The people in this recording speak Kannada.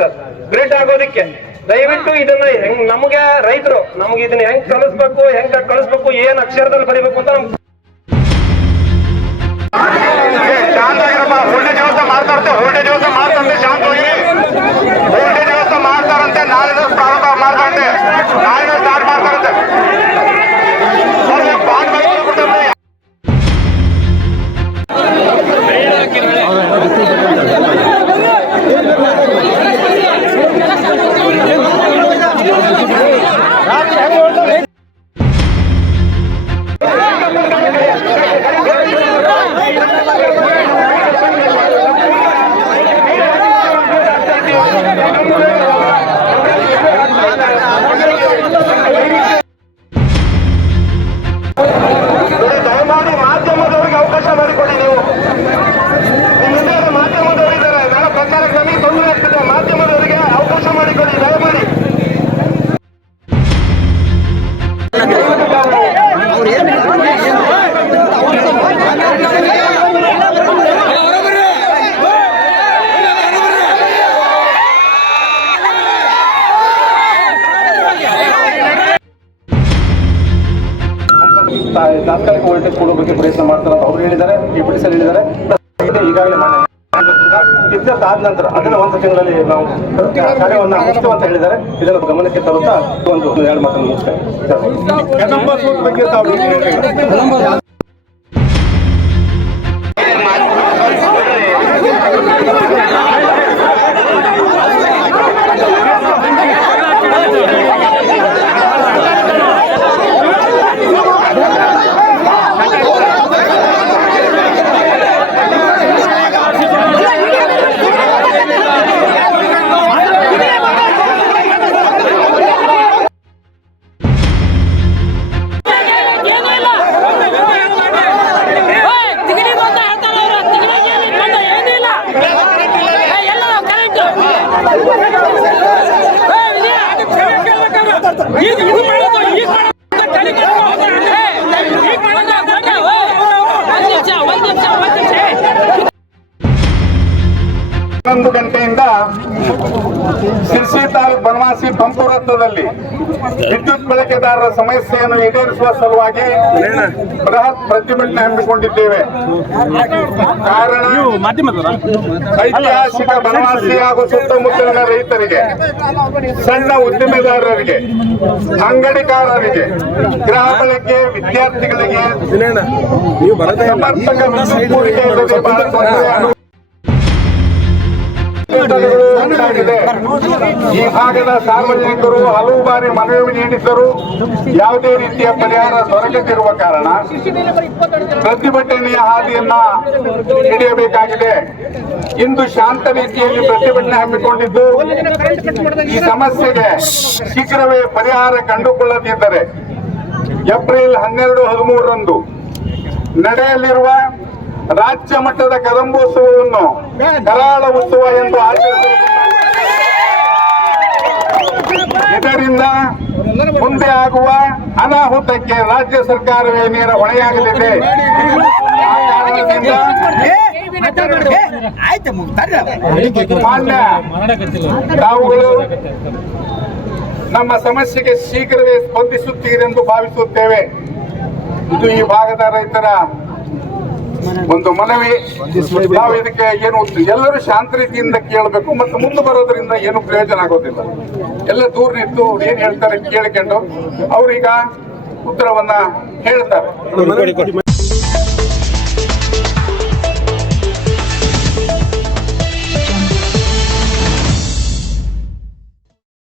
Sir great ಆಗೋದಿಕ್ಕೆ. ದಯವಿಟ್ಟು ಇದನ್ನ ನಮಗೆ ರೈತರು ನಮ್ಗೆ ಇದನ್ನ ಹೆಂಗ್ ಕಳಿಸ್ಬೇಕು, ಹೆಂಗ್ ಕಳಿಸ್ಬೇಕು, ಏನ್ ಅಕ್ಷರದಲ್ಲಿ ಬರೀಬೇಕು ಅಂತ ನಮ್ಗೆ ವೋಲ್ಟೇಜ್ ವ್ಯವಸ್ಥೆ ಮಾಡ್ತಾರಂತೆ, ವೋಲ್ಟೇಜ್ ವ್ಯವಸ್ಥೆ ಮಾಡ್ತಾರಂತೆ, ಶಾಂತ ಹೋಗಿ ವೋಲ್ಟೇಜ್ ವ್ಯವಸ್ಥೆ ಮಾಡ್ತಾರಂತೆ. ನಾಳೆ ಪ್ರಾರಂಭ ಮಾಡ್ತಾರಂತೆ, ನಾಳೆ ಸ್ಟಾರ್ಟ್ ಮಾಡ್ತಾರಂತೆ. ದಯಮಾಡಿ ಮಾಧ್ಯಮದವರಿಗೆ ಅವಕಾಶ ಮಾಡಿಕೊಡಿ. ನೀವು ಮಾಧ್ಯಮದವರು ಇದ್ದಾರೆ, ನನ್ನ ಪ್ರಚಾರಕ್ಕೆ ನಮಗೆ ತೊಂದರೆ ಆಗ್ತದೆ. ಮಾಧ್ಯಮದವರಿಗೆ ಅವಕಾಶ ಮಾಡಿಕೊಡಿ ದಯಮಾಡಿ. ತಾತ್ಕಾಲಿಕ ವೋಲ್ಟೇಜ್ ಕೊಡೋ ಬಗ್ಗೆ ಪ್ರಯತ್ನ ಮಾಡ್ತಾರೆ ಅಂತ ಅವ್ರು ಹೇಳಿದ್ದಾರೆ, ಡಿಪ್ಯೂಟಿ ಸರ್ ಹೇಳಿದ್ದಾರೆ. ಈಗಾಗಲೇ ಆದ ನಂತರ ಅದನ್ನ ಒಂದು ತಿಂಗಳಲ್ಲಿ ನಾವು ಕಾರ್ಯವನ್ನು ಮುಗಿಸ್ತೇವೆ ಅಂತ ಹೇಳಿದ್ದಾರೆ. ಇದನ್ನು ಗಮನಕ್ಕೆ ತರುತ್ತಾ ಒಂದು 2 ಮಾತನ್ನು ಮುಗಿಸ್ತೇವೆ. ಹನ್ನೊಂದು ಗಂಟೆಯಿಂದ ಸಿರ್ಸಿ ತಾಲೂಕು ಬನವಾಸಿ ಪಂಪು ವೃತ್ತದಲ್ಲಿ ವಿದ್ಯುತ್ ಬಳಕೆದಾರರ ಸಮಸ್ಯೆಯನ್ನು ಈಡೇರಿಸುವ ಸಲುವಾಗಿ ಬೃಹತ್ ಪ್ರತಿಭಟನೆ ಹಮ್ಮಿಕೊಂಡಿದ್ದೇವೆ. ಕಾರಣ ಐತಿಹಾಸಿಕ ಬನವಾಸಿ ಹಾಗೂ ಸುತ್ತಮುತ್ತಲಿನ ರೈತರಿಗೆ, ಸಣ್ಣ ಉದ್ದಿಮೆದಾರರಿಗೆ, ಅಂಗಡಿಕಾರರಿಗೆ, ಗೃಹ ಬಳಕೆ ವಿದ್ಯಾರ್ಥಿಗಳಿಗೆ ಸಮರ್ಪಕ ವಿದ್ಯುತ್ ಪೂರೈಕೆ ಇಲ್ಲದೆ ಬಹಳ ತೊಂದರೆ ಉಂಟಾಗಿದೆ. ಈ ಭಾಗದ ಸಾರ್ವಜನಿಕರು ಹಲವು ಬಾರಿ ಮನವಿ ನೀಡಿದ್ದರೂ ಯಾವುದೇ ರೀತಿಯ ಪರಿಹಾರ ದೊರಕದಿರುವ ಕಾರಣ ಪ್ರತಿಭಟನೆಯ ಹಾದಿಯನ್ನ ಹಿಡಿಯಬೇಕಾಗಿದೆ. ಇಂದು ಶಾಂತ ರೀತಿಯಲ್ಲಿ ಪ್ರತಿಭಟನೆ ಹಮ್ಮಿಕೊಂಡಿದ್ದು, ಈ ಸಮಸ್ಯೆಗೆ ಶೀಘ್ರವೇ ಪರಿಹಾರ ಕಂಡುಕೊಳ್ಳದಿದ್ದರೆ ಏಪ್ರಿಲ್ 12, 13ರಂದು ನಡೆಯಲಿರುವ ರಾಜ್ಯ ಮಟ್ಟದ ಕದಂಬೋತ್ಸವವನ್ನು ಕರಾಳ ಉತ್ಸವ ಎಂದು ಆಚರಿಸಲಾಗುತ್ತದೆ. ಇದರಿಂದ ಮುಂದೆ ಆಗುವ ಅನಾಹುತಕ್ಕೆ ರಾಜ್ಯ ಸರ್ಕಾರವೇ ನೇರ ಹೊಣೆಯಾಗಲಿದೆ. ಮಾನ್ಯ ತಾವುಗಳು ನಮ್ಮ ಸಮಸ್ಯೆಗೆ ಶೀಘ್ರವೇ ಸ್ಪಂದಿಸುತ್ತೀರೆಂದು ಭಾವಿಸುತ್ತೇವೆ. ಇದು ಈ ಭಾಗದ ರೈತರ ಒಂದು ಮನವಿ. ನಾವು ಇದಕ್ಕೆ ಏನು ಎಲ್ಲರೂ ಶಾಂತ ರೀತಿಯಿಂದ ಕೇಳಬೇಕು ಮತ್ತು ಮುಂದೆ ಬರೋದ್ರಿಂದ ಏನು ಪ್ರಯೋಜನ ಆಗೋದಿಲ್ಲ. ಎಲ್ಲ ದೂರ ನಿಂತು ಏನ್ ಹೇಳ್ತಾರೆ ಕೇಳಿಕೊಂಡು ಅವ್ರೀಗ ಉತ್ತರವನ್ನ ಹೇಳ್ತಾರೆ.